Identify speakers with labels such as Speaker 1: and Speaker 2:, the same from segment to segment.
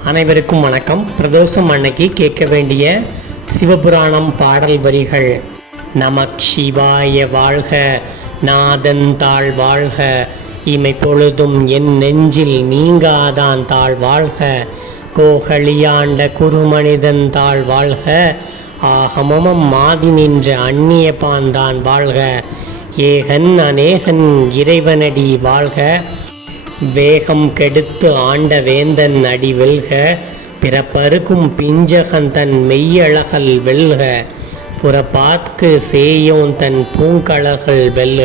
Speaker 1: அனைவருக்கும் வணக்கம். பிரதோஷம் அன்னைக்கு கேட்க வேண்டிய சிவபுராணம் பாடல் வரிகள். நமக் சிவாய வாழ்க நாதன் தாழ் வாழ்க இமை பொழுதும் என் நெஞ்சில் நீங்காதான் தாழ் வாழ்க கோகலியாண்ட குருமனிதன் தாழ் வாழ்க ஆகமமம் மாதி நின்ற அந்நிய பாந்தான் வாழ்க ஏகன் அநேகன் இறைவனடி வாழ்க. வேகம் கெடுத்து ஆண்ட வேந்தன் அடி வெல்க பிறப்பருக்கும் பிஞ்சகன் தன் மெய்யழகல் வெல்க புறப்பார்க்கு சேயோன் தன் பூங்கழல்கள் வெல்க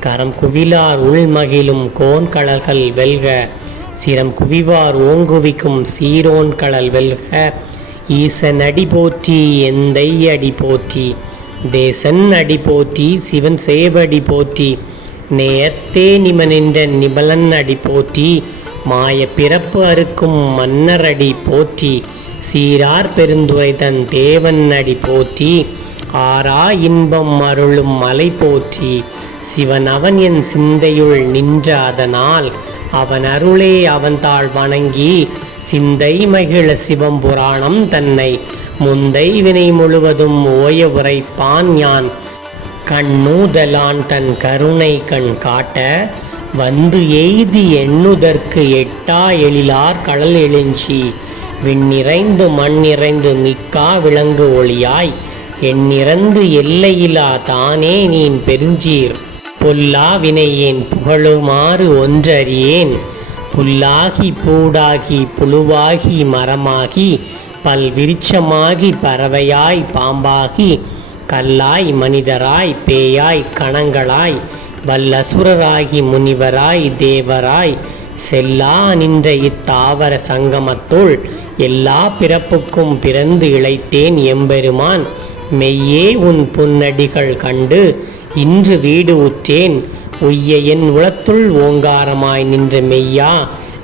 Speaker 1: கரம் குவிலார் உள்மகிழும் கோன்கழல்கள் வெல்க சிரம் குவிவார் ஓங்குவிக்கும் சீரோன் கடல் வெல்க ஈசன் அடி போற்றி எந்தை அடி போற்றி தேசன் அடி போற்றி சிவன் சேவடி போற்றி நேயத்தே நிமனின்ற நிபலன் அடி போற்றி மாய பிறப்பு அறுக்கும் மன்னர் அடி போற்றி சீரார் பெருந்துரை தன் தேவன் அடி போற்றி ஆறா இன்பம் அருளும் மலை போற்றி சிவன் அவன் என் சிந்தையுள் நின்ற அதனால் அவன் அருளே அவன்தாள் வணங்கி சிந்தை மகிழ சிவம் புராணம் தன்னை முந்தை வினை முழுவதும் ஓய உரைப்பான் யான் கண்ணூதலான் தன் கருணை கண் காட்ட வந்து எய்தி எண்ணுதற்கு எட்டா எழிலார் கடல் எழுஞ்சி விண்ணிறைந்து மண்ணிறைந்து மிக்கா விலங்கு ஒளியாய் எண்ணிறந்து எல்லையிலா தானே நீ பெருஞ்சீர். பொல்லா வினையேன் புகழுமாறு ஒன்றறியேன். புல்லாகி பூடாகி புழுவாகி மரமாகி பல்விருச்சமாகி பறவையாய் பாம்பாகி கல்லாய் மனிதராய் பேயாய் கணங்களாய் வல்லசுரராகி முனிவராய் தேவராய் செல்லா நின்ற இத்தாவர சங்கமத்துள் எல்லா பிறப்புக்கும் பிறந்து இழைத்தேன் எம்பெருமான். மெய்யே உன் புன்னடிகள் கண்டு இன்று வீடு உற்றேன். உய்ய என் உளத்துள் ஓங்காரமாய் நின்ற மெய்யா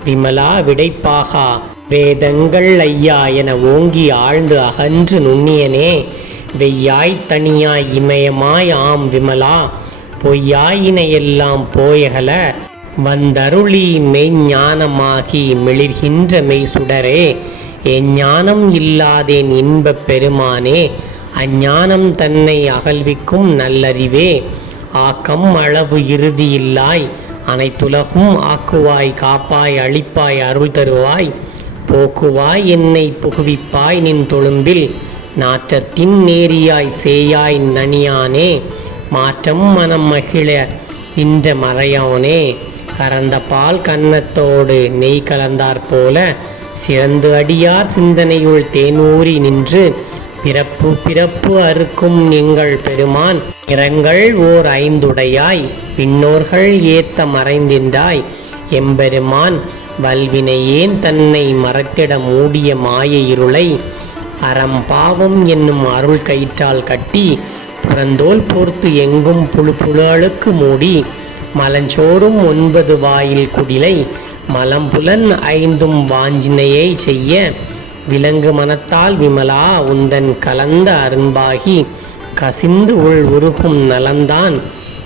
Speaker 1: விமலா விடைப்பாகா. வேதங்கள் ஐயா என ஓங்கி ஆழ்ந்து அகன்று நுண்ணியனே. வெய்யாய் தனியாய் இமயமாய் ஆம் விமலா பொய்யாயினை எல்லாம் போயகல வந்தருளி மெய்ஞானமாகி மிளிர்கின்ற மெய் சுடரே எஞ்ஞானம் இல்லாதேன் இன்பப் பெருமானே அஞ்ஞானம் தன்னை அகல்விக்கும் நல்லறிவே ஆக்கம் அளவு இறுதியில்லாய் அனைத்துலகும் ஆக்குவாய் காப்பாய் அழிப்பாய் அருள் தருவாய் போக்குவாய் என்னை புகுவிப்பாய் நின் தொழும்பில் நாற்றத்தின் நேரியாய் சேயாய் நனியானே மாற்றம் மனம் மகிழ இன்ற மறையானே. கறந்த பால் கன்னத்தோடு நெய் கலந்தாற் போல சிறந்து அடியார் சிந்தனையுள் தேனூறி நின்று பிறப்பு பிறப்பு அறுக்கும் எங்கள் பெருமான் இரங்கள் ஓர் ஐந்துடையாய் பின்னோர்கள் ஏத்த மறைந்தின்றாய். எம்பெருமான் வல்வினை ஏன் தன்னை மறத்திட மூடிய மாய இருளை அறம் பாவம் என்னும் அருள் கயிற்றால் கட்டி புறந்தோல் போர்த்து எங்கும் புழு புழலுக்கு மூடி மலஞ்சோறும் ஒன்பது வாயில் குடிலை மலம்புலன் ஐந்தும் வாஞ்சினையை செய்ய விலங்கு மனத்தால் விமலா உந்தன் கலந்த அரும்பாகி கசிந்து உள் உருகும் நலம்தான்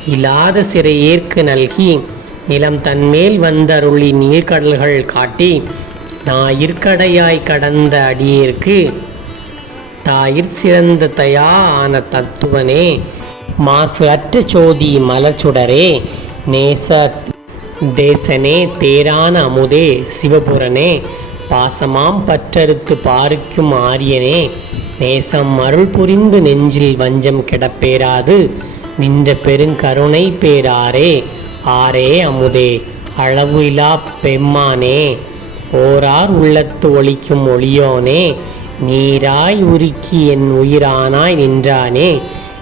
Speaker 1: இல்லாத சிறையேற்கு நல்கி நிலம் தன்மேல் வந்தருளி நீழ்கடல்கள் காட்டி ஞாயிற்கடையாய் கடந்த அடியேற்கு தாயிற் சிறந்த தயா ஆன தத்துவனே. மாசு அற்ற சோதி மலர்ச்சுடரே. நேச தேசனே தேரான அமுதே சிவபுரனே. பாசமாம் பற்றறுத்து பாருக்கும் ஆரியனே. நேசம் அருள் புரிந்து நெஞ்சில் வஞ்சம் கிடப்பேராது நின்ற பெருங்கருணை பேராரே. ஆரே அமுதே அளவு இலா பெம்மானே. ஓரார் உள்ளத்து ஒழிக்கும் ஒளியோனே. நீராய் உருக்கி என் உயிரானாய் நின்றானே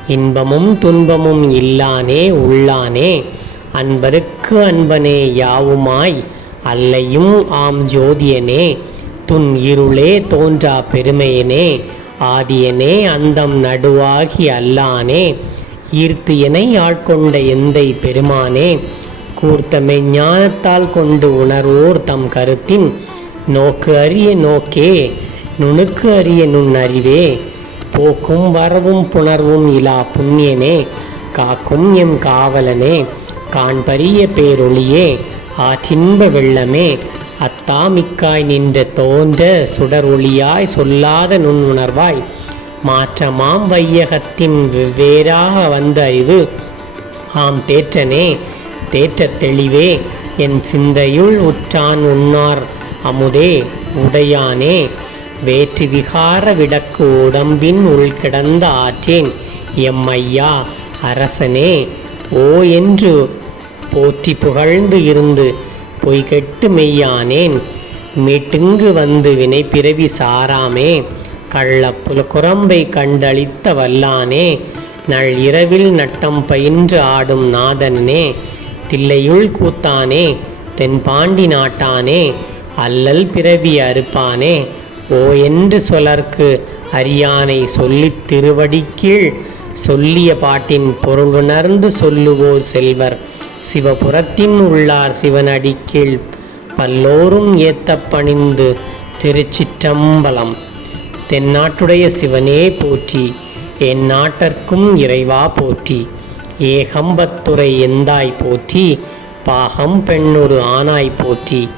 Speaker 1: இன்பமும் துன்பமும் இல்லானே உள்ளானே. அன்பருக்கு அன்பனே யாவுமாய் அல்லையும் ஆம் ஜோதியனே. துன் இருளே தோன்றா பெருமையனே ஆதியனே அந்தம் நடுவாகி அல்லானே. ஈர்த்து எனை ஆட்கொண்ட எந்தை பெருமானே கூர்த்தமை ஞானத்தால் கொண்டு உணர்வோர் தம் கருத்தின் நோக்கு அறிய நோக்கே. நுணுக்கு அறிய நுண்ணறிவே போக்கும் வரவும் புணர்வும் இலா புண்ணியனே. காக்கும் எம் காவலனே. காண்பரிய பேரொளியே. ஆற்றின்ப வெள்ளமே. அத்தாமிக்காய் நின்ற தோன்ற சுடர் ஒளியாய் சொல்லாத நுண்ணுணர்வாய். மாற்றமாம் வையகத்தின் வெவ்வேறாக வந்த அறிவு. ஆம் தேற்றனே தேற்ற தெளிவே. என் சிந்தையுள் உற்றான் உண்ணார் அமுதே உடையானே. வேற்று விகார விடக்கு உடம்பின் உள்கிடந்த ஆற்றேன். எம்மையா அரசனே ஓ என்று போற்றி புகழ்ந்து இருந்து பொய்கெட்டு மெய்யானேன். மீட்டுங்கு வந்து வினை பிறவி சாராமே கள்ளப்புல குரம்பை கண்டளித்த வல்லானே நள் இரவில் நட்டம் பயின்று ஆடும் நாதனே தில்லையுள் கூத்தானே தென்பாண்டி நாட்டானே அல்லல் பிறவி அறுப்பானே ஓ என்று சொலர்க்கு அரியானை சொல்லித் திருவடிக்கீழ் சொல்லிய பாட்டின் பொருளுணர்ந்து சொல்லுவோர் செல்வர். சிவபுரத்தின் உள்ளார் சிவனடிக்கீழ் பல்லோரும் ஏத்த பணிந்து திருச்சிற்றம்பலம். தென்னாட்டுடைய சிவனே போற்றி என் நாட்டர்க்கும் இறைவா போற்றி. ஏகம்பத்துறை எந்தாய் போற்றி பாகம் பெண்ணொரு ஆனாய் போற்றி.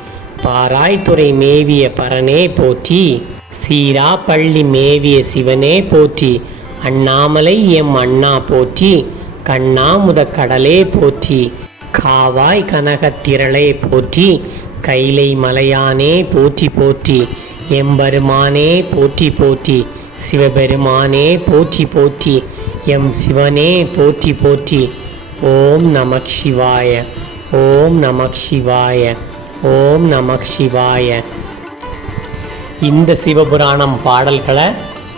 Speaker 1: பாராய்த்துறை மேவிய பரனே போற்றி சீரா பள்ளி மேவிய சிவனே போற்றி அண்ணாமலை எம் அண்ணா போற்றி கண்ணாமுத கடலே போற்றி காவாய் கனகத்திரளே போற்றி கைலை மலையானே போற்றி போற்றி எம்பெருமானே போற்றி போற்றி சிவபெருமானே போற்றி போற்றி எம் சிவனே போற்றி போற்றி. ஓம் நமக் சிவாய ஓம் நமக் சிவாய. ஓம் நமக் சிவாய. இந்த சிவபுராணம் பாடல்களை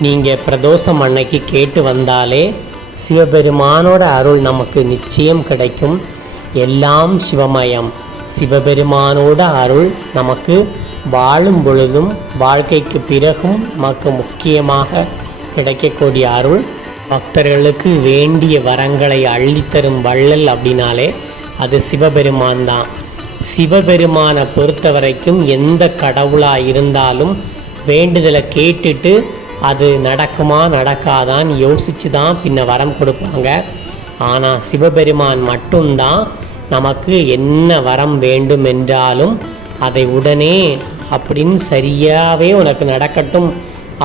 Speaker 1: நீங்கள் பிரதோஷம் அன்னைக்கு கேட்டு வந்தாலே சிவபெருமானோட அருள் நமக்கு நிச்சயம் கிடைக்கும். எல்லாம் சிவமயம். சிவபெருமானோட அருள் நமக்கு வாழும் பொழுதும் வாழ்க்கைக்கு பிறகும் நமக்கு முக்கியமாக கிடைக்கக்கூடிய அருள். பக்தர்களுக்கு வேண்டிய வரங்களை அள்ளித்தரும் வள்ளல் அப்படின்னாலே அது சிவபெருமான் தான். சிவபெருமானை பொறுத்த வரைக்கும் எந்த கடவுளாக இருந்தாலும் வேண்டுதலை கேட்டுட்டு அது நடக்குமா நடக்காதான்னு யோசித்து தான் பின்ன வரம் கொடுப்பாங்க. ஆனால் சிவபெருமான் மட்டும்தான் நமக்கு என்ன வரம் வேண்டும் என்றாலும் அதை உடனே அப்படின்னு சரியாகவே உனக்கு நடக்கட்டும்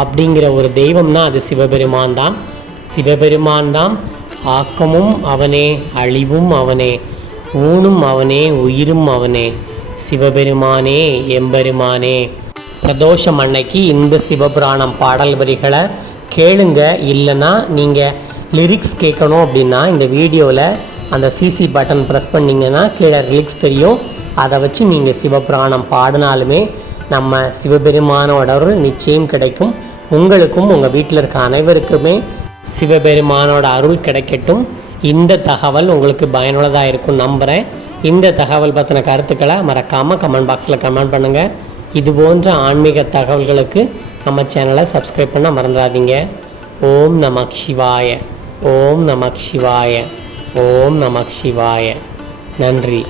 Speaker 1: அப்படிங்கிற ஒரு தெய்வம்னா அது சிவபெருமான் தான். சிவபெருமான் தான் ஆக்கமும் அவனே அழிவும் அவனே. ஊனும் அவனே உயிரும் அவனே சிவபெருமானே எம்பெருமானே பிரதோஷம் அன்னைக்கு இந்த சிவபுராணம் பாடல் வரிகளை கேளுங்க இல்லைன்னா நீங்கள் லிரிக்ஸ் கேட்கணும் அப்படின்னா இந்த வீடியோவில் அந்த சிசி பட்டன் ப்ரெஸ் பண்ணிங்கன்னா கீழே லிரிக்ஸ் தெரியும் அதை வச்சு நீங்கள் சிவபுராணம் பாடினாலுமே நம்ம சிவபெருமானோட அருள் நிச்சயம் கிடைக்கும் உங்களுக்கும் உங்கள் வீட்டில் இருக்க அனைவருக்குமே சிவபெருமானோட அருள் கிடைக்கட்டும் இந்த தகவல் உங்களுக்கு பயனுள்ளதாக இருக்கும் நம்புகிறேன் இந்த தகவல் பற்றின கருத்துக்களை மறக்காமல் கமெண்ட் பாக்ஸில் கமெண்ட் பண்ணுங்கள் இது போன்ற ஆன்மீக தகவல்களுக்கு நம்ம சேனலை சப்ஸ்கிரைப் பண்ண மறந்துடாதீங்க. ஓம் நமக் சிவாய. ஓம் நமக் சிவாய. ஓம் நமக் சிவாய. நன்றி.